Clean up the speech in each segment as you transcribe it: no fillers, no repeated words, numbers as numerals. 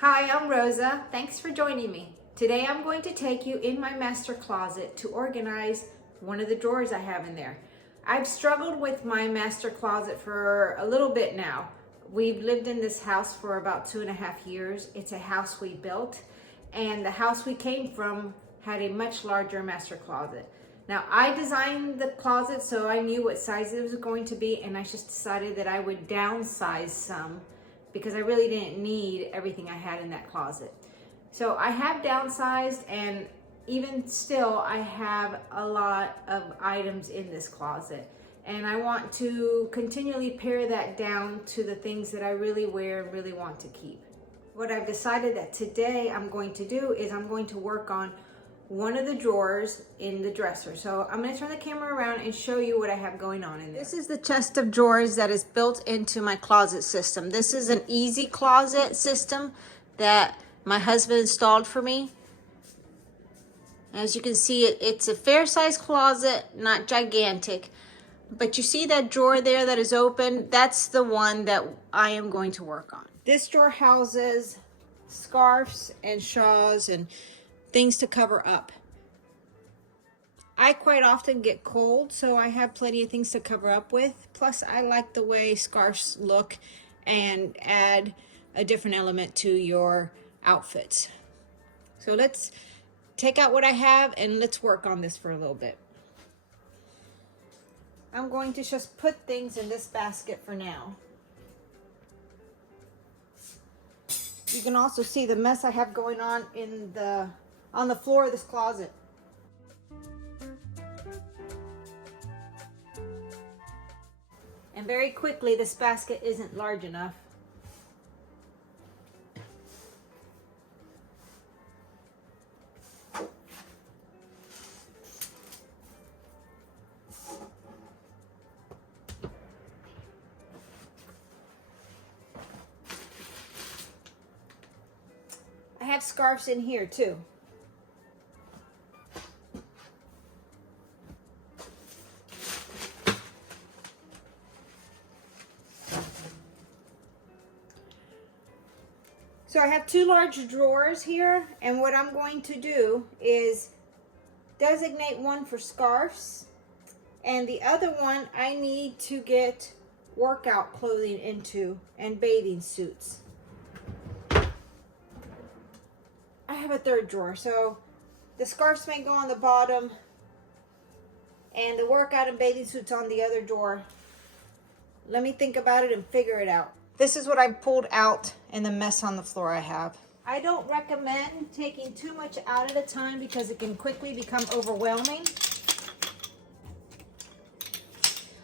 Hi, I'm Rosa. Thanks for joining me. Today I'm going to take you in my master closet to organize one of the drawers I have in there. I've struggled with my master closet for a little bit now. We've lived in this house for about 2.5 years. It's a house we built, and the house we came from had a much larger master closet. Now, I designed the closet so I knew what size it was going to be, and I just decided that I would downsize some because I really didn't need everything I had in that closet. So I have downsized, and even still I have a lot of items in this closet, and I want to continually pare that down to the things that I really wear and really want to keep. What I've decided that today I'm going to do is I'm going to work on one of the drawers in the dresser. So I'm going to turn the camera around and show you what I have going on in there. This is the chest of drawers that is built into my closet system. This is an easy closet system that my husband installed for me. As you can see, it's a fair size closet, not gigantic. But you see that drawer there that is open? That's the one that I am going to work on. This drawer houses scarves and shawls and things to cover up. I quite often get cold, so I have plenty of things to cover up with. Plus, I like the way scarves look and add a different element to your outfits. So let's take out what I have and let's work on this for a little bit. I'm going to just put things in this basket for now. You can also see the mess I have going on on the floor of this closet. And very quickly, this basket isn't large enough. I have scarves in here too. So I have two large drawers here, and what I'm going to do is designate one for scarves, and the other one I need to get workout clothing into and bathing suits. I have a third drawer, so the scarves may go on the bottom and the workout and bathing suits on the other drawer. Let me think about it and figure it out. This is what I pulled out and the mess on the floor I have. I don't recommend taking too much out at a time because it can quickly become overwhelming.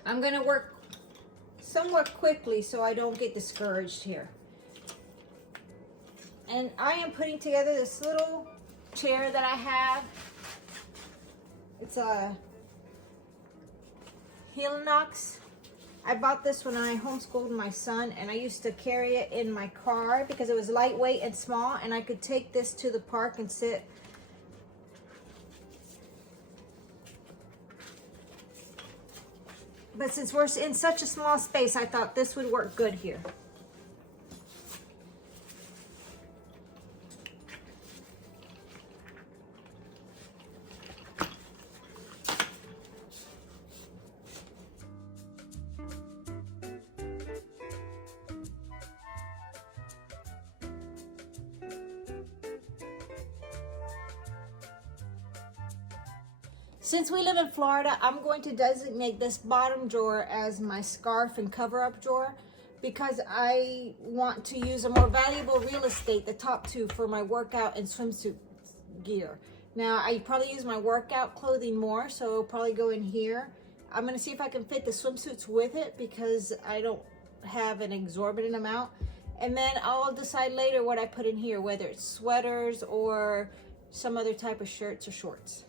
I'm going to work somewhat quickly so I don't get discouraged here. And I am putting together this little chair that I have. It's a Helinox. I bought this when I homeschooled my son, and I used to carry it in my car because it was lightweight and small, and I could take this to the park and sit. But since we're in such a small space, I thought this would work good here. Since we live in Florida, I'm going to designate this bottom drawer as my scarf and cover-up drawer because I want to use a more valuable real estate, the top two, for my workout and swimsuit gear. Now, I probably use my workout clothing more, so it'll probably go in here. I'm going to see if I can fit the swimsuits with it because I don't have an exorbitant amount. And then I'll decide later what I put in here, whether it's sweaters or some other type of shirts or shorts.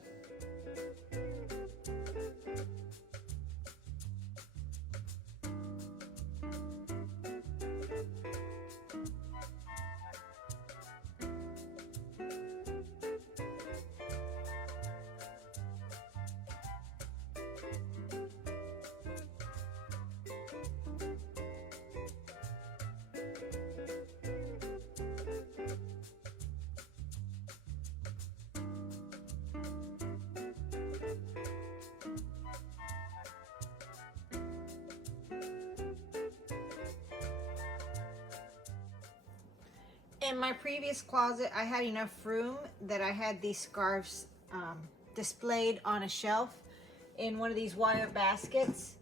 In my previous closet, I had enough room that I had these scarves displayed on a shelf in one of these wire baskets.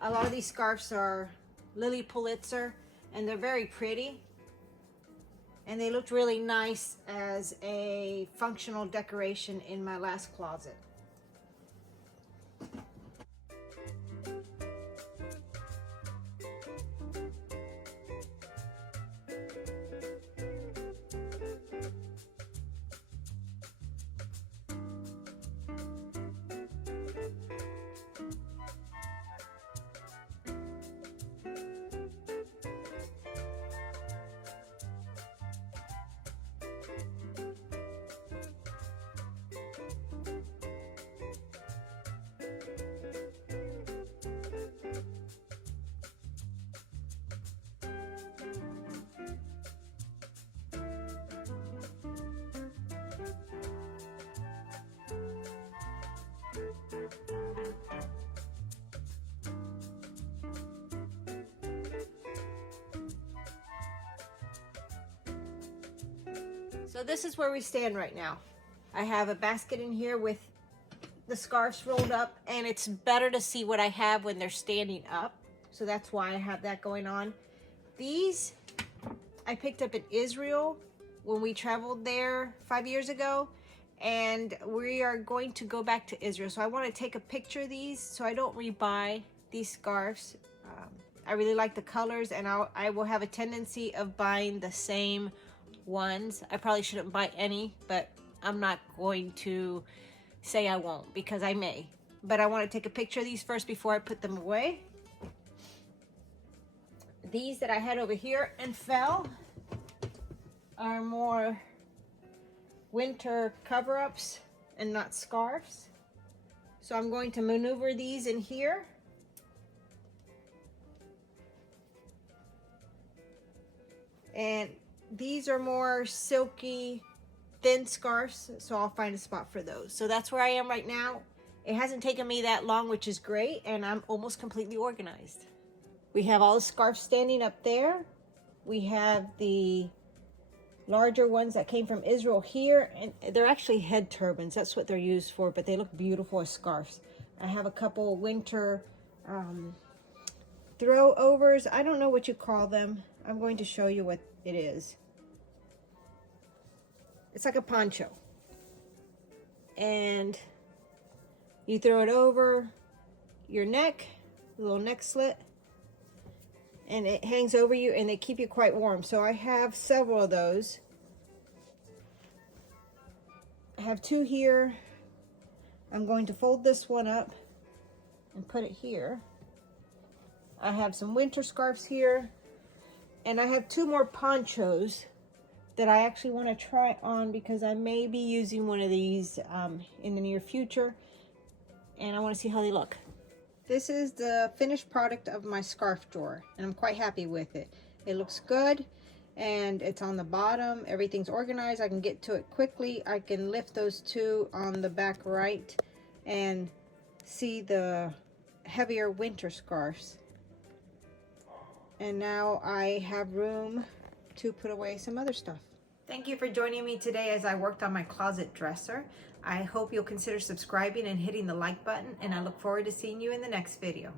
A lot of these scarves are Lily Pulitzer, and they're very pretty. And they looked really nice as a functional decoration in my last closet. So this is where we stand right now. I have a basket in here with the scarves rolled up, and it's better to see what I have when they're standing up. So that's why I have that going on. These I picked up in Israel when we traveled there 5 years ago, and we are going to go back to Israel. So I want to take a picture of these so I don't rebuy these scarves. I really like the colors, and I will have a tendency of buying the same ones. I probably shouldn't buy any, but I'm not going to say I won't, because I may. But I want to take a picture of these first before I put them away. These that I had over here and fell are more winter cover-ups and not scarves. So I'm going to maneuver these in here. And these are more silky, thin scarves, so I'll find a spot for those. So that's where I am right now. It hasn't taken me that long, which is great, and I'm almost completely organized. We have all the scarves standing up there. We have the larger ones that came from Israel here, and they're actually head turbans. That's what they're used for, but they look beautiful as scarves. I have a couple winter throw overs. I don't know what you call them. I'm going to show you what it is. It's like a poncho, and you throw it over your neck, a little neck slit, and it hangs over you, and they keep you quite warm. So I have several of those. I have two here. I'm going to fold this one up and put it here. I have some winter scarves here, and I have two more ponchos that I actually want to try on because I may be using one of these in the near future, and I want to see how they look. This is the finished product of my scarf drawer, and I'm quite happy with it. It looks good, and it's on the bottom. Everything's organized. I can get to it quickly. I can lift those two on the back right and see the heavier winter scarves. And now I have room to put away some other stuff. Thank you for joining me today as I worked on my closet dresser. I hope you'll consider subscribing and hitting the like button, and I look forward to seeing you in the next video.